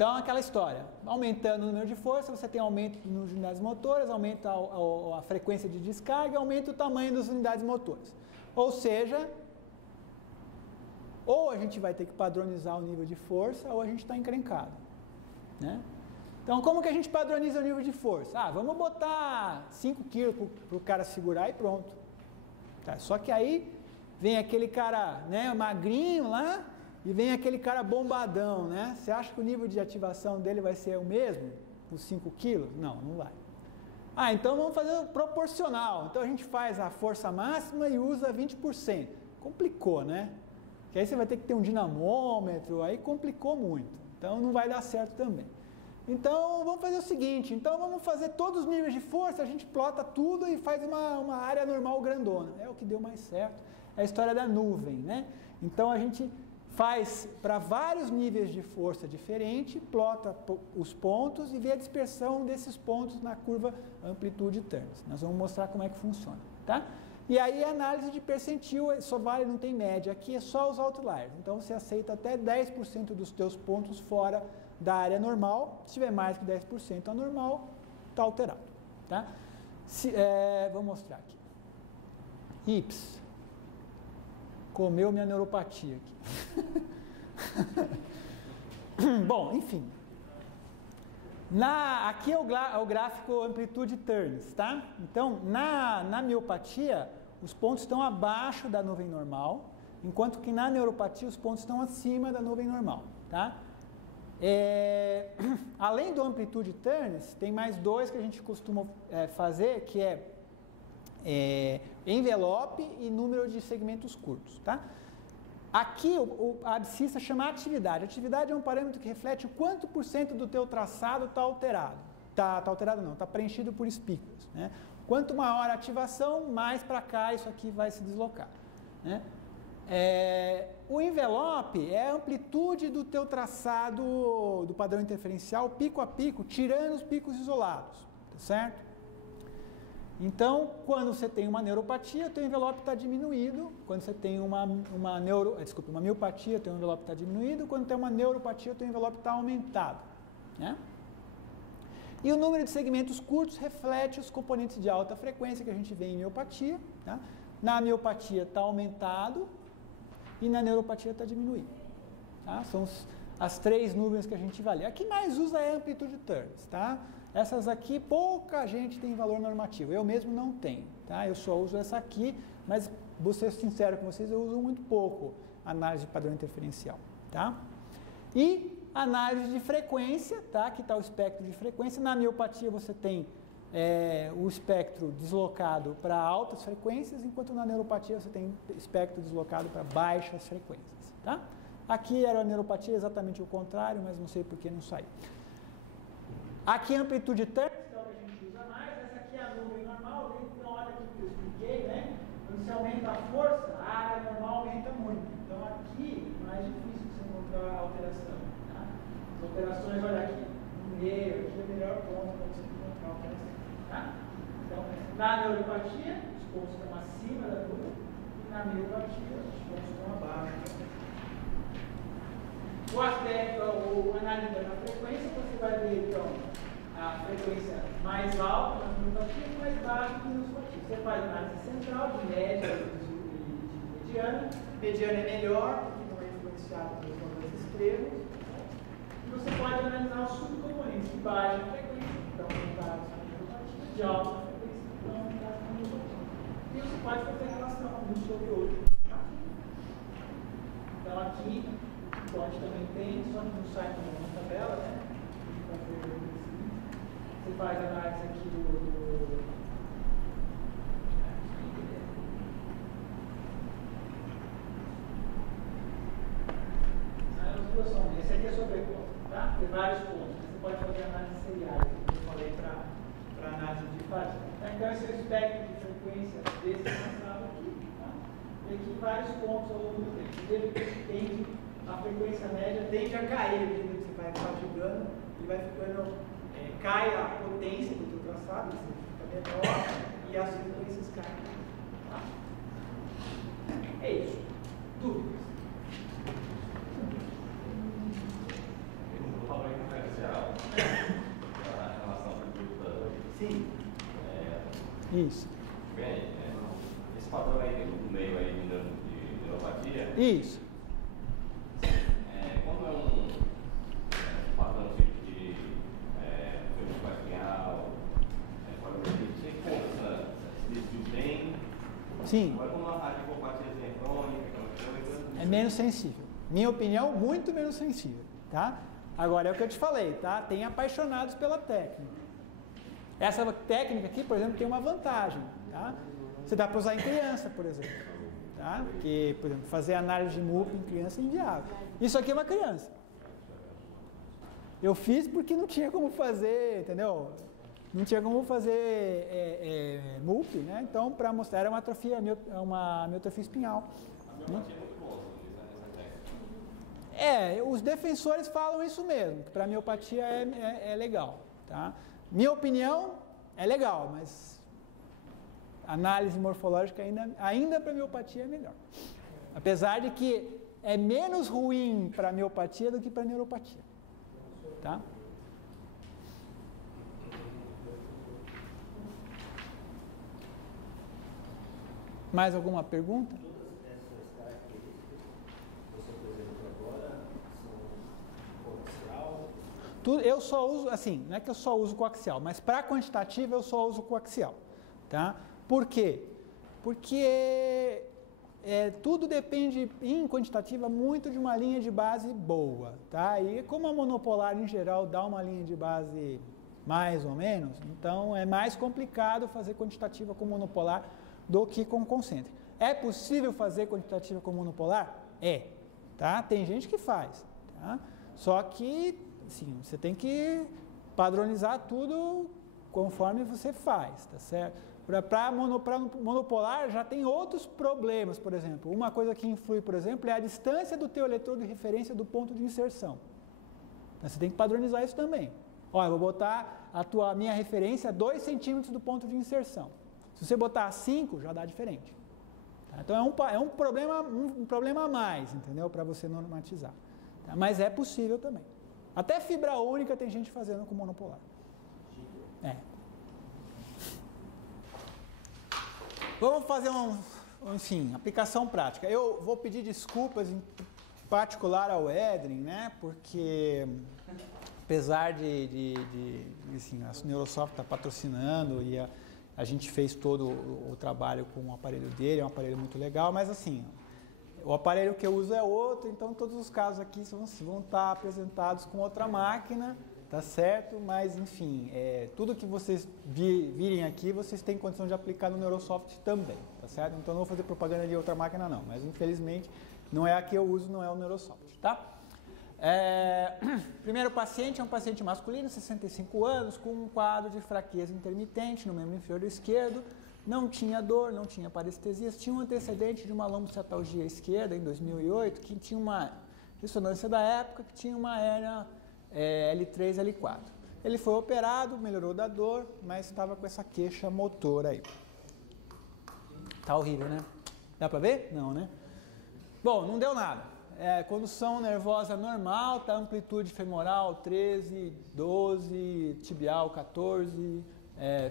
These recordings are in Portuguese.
Então, aquela história, aumentando o número de força, você tem aumento do número de unidades motoras, aumenta a frequência de descarga, aumenta o tamanho das unidades motoras. Ou seja, ou a gente vai ter que padronizar o nível de força, ou a gente está encrencado, né? Então, como que a gente padroniza o nível de força? Vamos botar 5 kg para o cara segurar e pronto. Tá, só que aí vem aquele cara, né, magrinho lá, e vem aquele cara bombadão, né? Você acha que o nível de ativação dele vai ser o mesmo, com 5 kg? Não, não vai. Então vamos fazer proporcional. Então a gente faz a força máxima e usa 20%. Complicou, né? Que aí você vai ter que ter um dinamômetro, aí complicou muito. Então não vai dar certo também. Então vamos fazer o seguinte, então vamos fazer todos os níveis de força, a gente plota tudo e faz uma área normal grandona. É o que deu mais certo, é a história da nuvem, né? Então a gente faz para vários níveis de força diferente, plota os pontos e vê a dispersão desses pontos na curva amplitude terms. Nós vamos mostrar como é que funciona, tá? E aí a análise de percentil só vale, não tem média, aqui é só os outliers. Então você aceita até 10% dos teus pontos fora da área normal. Se tiver mais que 10% anormal, está alterado, tá? Vou mostrar aqui. Ips. Comeu minha neuropatia aqui. Bom, enfim. Aqui é o gráfico amplitude turns, tá? Então, na miopatia, os pontos estão abaixo da nuvem normal, enquanto que na neuropatia os pontos estão acima da nuvem normal, tá? Além do amplitude turns, tem mais dois que a gente costuma fazer, que é envelope e número de segmentos curtos, tá? Aqui a abscissa chama atividade. Atividade é um parâmetro que reflete o quanto por cento do teu traçado está alterado. Está alterado não, está preenchido por espículos, né? Quanto maior a ativação, mais para cá isso aqui vai se deslocar, né? O envelope é a amplitude do teu traçado do padrão interferencial pico a pico, tirando os picos isolados, tá certo? Então, quando você tem uma neuropatia, o teu envelope está diminuído. Quando você tem uma miopatia, o teu envelope está diminuído. Quando tem uma neuropatia, o teu envelope está aumentado, né? E o número de segmentos curtos reflete os componentes de alta frequência que a gente vê em miopatia, tá? Na miopatia está aumentado e na neuropatia está diminuído, tá? São as três nuvens que a gente avalia. A que mais usa é a amplitude turns, tá? Essas aqui, pouca gente tem valor normativo. Eu mesmo não tenho, tá? Eu só uso essa aqui, mas vou ser sincero com vocês, eu uso muito pouco análise de padrão interferencial, tá? E análise de frequência, tá? Aqui está o espectro de frequência. Na miopatia você tem o espectro deslocado para altas frequências, enquanto na neuropatia você tem espectro deslocado para baixas frequências, tá? Aqui era a neuropatia exatamente o contrário, mas não sei por que não saiu. Aqui a amplitude turns, que é o que a gente usa mais. Essa aqui é a nuvem normal. Então olha aqui que eu expliquei, né? Quando você aumenta a força, a área normal aumenta muito. Então aqui é mais difícil você encontrar a alteração, tá? As alterações, olha aqui, no meio, aqui é o melhor ponto para você encontrar a alteração, tá? Então, na neuropatia, os pontos estão acima da curva, e na miopatia, os pontos estão abaixo. O aspecto, o análise da frequência, você vai ver então a frequência mais alta na miopatia e mais baixa na neuropatia. Você faz análise central, de média e de mediana. Mediana é melhor, porque não é influenciado pelas ondas extremas. E você pode analisar os subcomponentes de baixa frequência, que estão aumentados na miopatia, de alta frequência, que estão aumentados na miopatia. E você pode fazer a relação um sobre o outro. Então aqui, pode também tem, só que não sai na tabela, né? Você faz a análise aqui esse aqui é sobreposto, tá? Tem vários pontos. Você pode fazer análise seriais, como eu falei, para análise de fase. Então, esse é o espectro de frequência desse traçado aqui, tá? Tem aqui vários pontos ao longo do tempo. A frequência média tende a cair, que você vai fatigando, ele vai ficando, cai a potência do teu traçado, você fica menor e as frequências caem. Tá? É isso. Dúvidas? Isso. Bem, esse padrão aí do meio aí de neuropatia. Isso. Quando é um padrão de fluxo espinhal, você conta, se decidiu bem. Sim. Agora quando uma radiopatia crônica, aquela coisa. É menos sensível. Minha opinião, muito menos sensível, tá? Agora é o que eu te falei, tá? Tem apaixonados pela técnica. Essa técnica aqui, por exemplo, tem uma vantagem, tá? Você dá para usar em criança, por exemplo, tá? Porque, por exemplo, fazer análise de MUP em criança é inviável. Isso aqui é uma criança. Eu fiz porque não tinha como fazer, entendeu? Não tinha como fazer MUP, né? Então, para mostrar, era uma miotrofia espinhal. Né? Os defensores falam isso mesmo, que para miopatia é legal, tá? Minha opinião é legal, mas análise morfológica ainda para miopatia é melhor. Apesar de que é menos ruim para miopatia do que para neuropatia, tá? Mais alguma pergunta? Todas essas características que você apresentou agora são coaxial? Eu só uso, assim, não é que eu só uso coaxial, mas para quantitativa eu só uso coaxial, tá? Por quê? Porque tudo depende, em quantitativa, muito de uma linha de base boa, tá? E como a monopolar, em geral, dá uma linha de base mais ou menos, então é mais complicado fazer quantitativa com monopolar do que com concêntrica. É possível fazer quantitativa com monopolar? Tá? Tem gente que faz, tá? Só que, assim, você tem que padronizar tudo conforme você faz, tá certo? Para monopolar já tem outros problemas, por exemplo. Uma coisa que influi, por exemplo, é a distância do teu eletrodo de referência do ponto de inserção. Então, você tem que padronizar isso também. Ó, eu vou botar a minha referência a 2 centímetros do ponto de inserção. Se você botar a 5, já dá diferente. Tá? Então é um problema a mais, entendeu? Para você normatizar. Tá? Mas é possível também. Até fibra única tem gente fazendo com monopolar. Vamos fazer enfim, aplicação prática. Eu vou pedir desculpas em particular ao Edrin, né? Porque apesar assim, a Neurosoft está patrocinando e a gente fez todo o trabalho com o aparelho dele, é um aparelho muito legal, mas assim, o aparelho que eu uso é outro, então todos os casos aqui vão estar apresentados com outra máquina, tá certo? Mas enfim, tudo que vocês virem aqui, vocês têm condição de aplicar no Neurosoft também, tá certo? Então não vou fazer propaganda de outra máquina não, mas infelizmente não é a que eu uso, não é o Neurosoft, tá? Primeiro paciente é um paciente masculino, 65 anos, com um quadro de fraqueza intermitente no membro inferior esquerdo, não tinha dor, não tinha parestesias, tinha um antecedente de uma lombocetalgia esquerda em 2008, que tinha uma ressonância da época, que tinha uma hérnia L3, L4. Ele foi operado, melhorou da dor, mas estava com essa queixa motora aí. Tá horrível, né? Dá pra ver? Não, né? Bom, não deu nada. Condução nervosa normal, tá? Amplitude femoral 13, 12, tibial 14,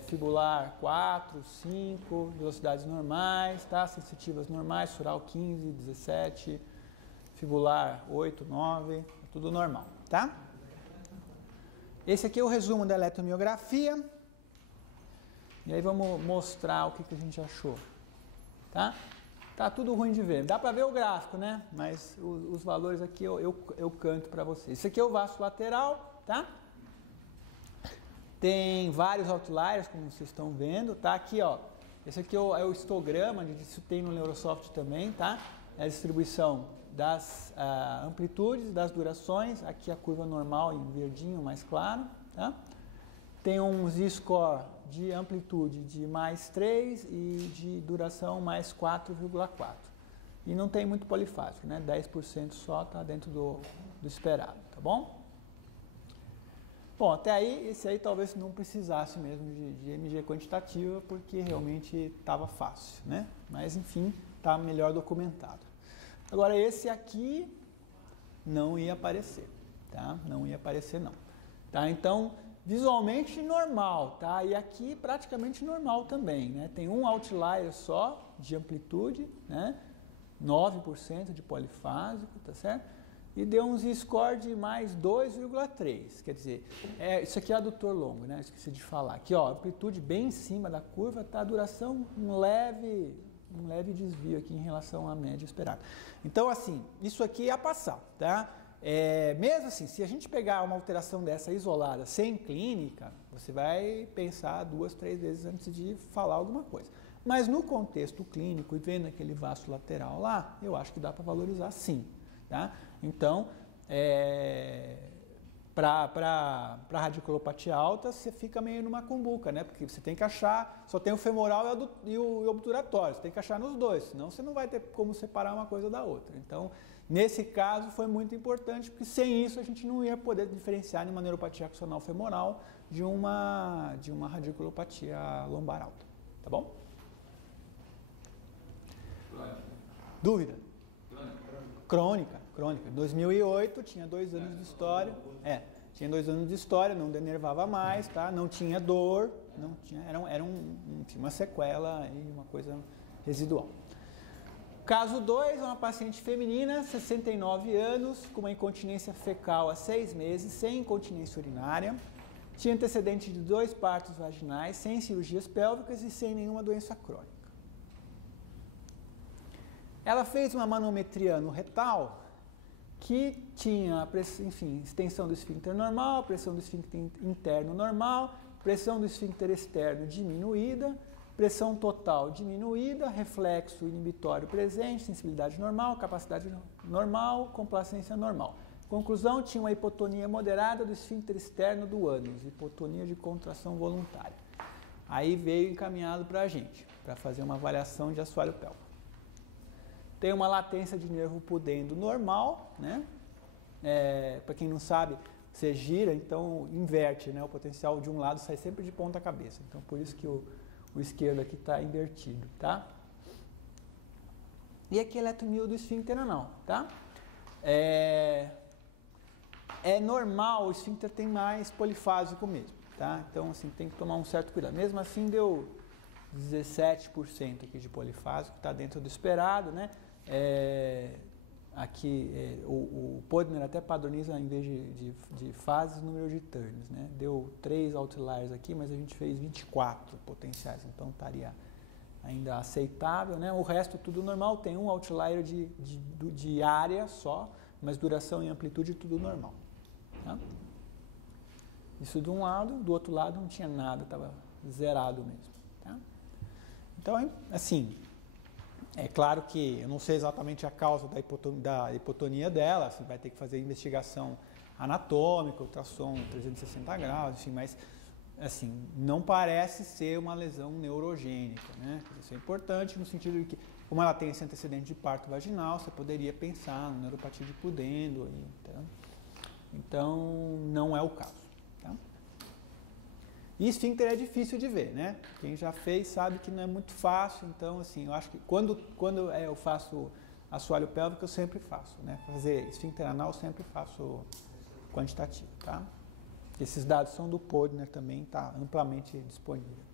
fibular 4, 5, velocidades normais, tá? Sensitivas normais, sural 15, 17, fibular 8, 9, tudo normal, tá? Esse aqui é o resumo da eletromiografia. E aí vamos mostrar o que a gente achou, tá? Tá tudo ruim de ver. Dá para ver o gráfico, né? Mas os valores aqui eu canto para vocês. Esse aqui é o vaso lateral, tá? Tem vários outliers, como vocês estão vendo, tá? Aqui, ó. Esse aqui é o histograma, isso tem no Neurosoft também, tá? É a distribuição das amplitudes, das durações. Aqui a curva normal em verdinho, mais claro, tá? Tem um z-score de amplitude de mais 3 e de duração mais 4,4. E não tem muito polifásico, né? 10% só está dentro do esperado, tá bom? Bom, até aí, esse aí talvez não precisasse mesmo de MG quantitativa, porque realmente estava fácil, né? Mas, enfim, está melhor documentado. Agora, esse aqui não ia aparecer, tá? Não ia aparecer, não. Tá? Então, visualmente normal, tá? E aqui praticamente normal também, né? Tem um outlier só de amplitude, né? 9% de polifásico, tá certo? E deu um z-score de mais 2,3, quer dizer, isso aqui é adutor longo, né? Esqueci de falar. Aqui, ó, amplitude bem em cima da curva, tá? A duração, um leve desvio aqui em relação à média esperada. Então, assim, isso aqui ia passar, tá? Mesmo assim, se a gente pegar uma alteração dessa isolada, sem clínica, você vai pensar 2, 3 vezes antes de falar alguma coisa. Mas no contexto clínico e vendo aquele vaso lateral lá, eu acho que dá para valorizar sim, tá? Então, para radiculopatia alta, você fica meio numa cumbuca, né? Porque você tem que achar, só tem o femoral e o obturatório, você tem que achar nos dois, senão você não vai ter como separar uma coisa da outra. Então, nesse caso, foi muito importante, porque sem isso a gente não ia poder diferenciar uma neuropatia axonal femoral de uma radiculopatia lombar alta, tá bom? Dúvida? Crônica. 2008, tinha 2 anos de história. Tinha 2 anos de história, não denervava mais, tá? Não tinha dor, não tinha, tinha uma sequela e uma coisa residual. Caso 2, uma paciente feminina, 69 anos, com uma incontinência fecal há 6 meses, sem incontinência urinária, tinha antecedente de 2 partos vaginais, sem cirurgias pélvicas e sem nenhuma doença crônica. Ela fez uma manometria no retal que tinha, enfim, extensão do esfíncter normal, pressão do esfíncter interno normal, pressão do esfíncter externo diminuída, pressão total diminuída, reflexo inibitório presente, sensibilidade normal, capacidade normal, complacência normal. Conclusão, tinha uma hipotonia moderada do esfíncter externo do ânus, hipotonia de contração voluntária. Aí veio encaminhado para a gente, para fazer uma avaliação de assoalho pélvico. Tem uma latência de nervo pudendo normal, né? Para quem não sabe, você gira, então inverte, né? O potencial de um lado sai sempre de ponta cabeça. Então, por isso que o esquerdo aqui está invertido, tá? E aqui eletromio do esfíncter anal, tá? É normal, o esfíncter tem mais polifásico mesmo, tá? Então, assim, tem que tomar um certo cuidado. Mesmo assim, deu 17% aqui de polifásico, está dentro do esperado, né? Aqui o Podner até padroniza, em vez de fases, número de turns, né? Deu 3 outliers aqui, mas a gente fez 24 potenciais, então estaria ainda aceitável, né? O resto tudo normal, tem um outlier de área só, mas duração e amplitude tudo normal, tá? Isso de um lado, do outro lado não tinha nada, estava zerado mesmo, tá? Então, assim, é claro que eu não sei exatamente a causa da hipotonia dela, assim, vai ter que fazer investigação anatômica, ultrassom 360 graus, enfim, mas assim, não parece ser uma lesão neurogênica, né? Isso é importante no sentido de que, como ela tem esse antecedente de parto vaginal, você poderia pensar no neuropatia de pudendo, então não é o caso. Tá? E esfíncter é difícil de ver, né? Quem já fez sabe que não é muito fácil, então assim, eu acho que quando eu faço assoalho pélvico, eu sempre faço, né? Fazer esfíncter anal, eu sempre faço quantitativo, tá? Esses dados são do Podner também, tá amplamente disponível.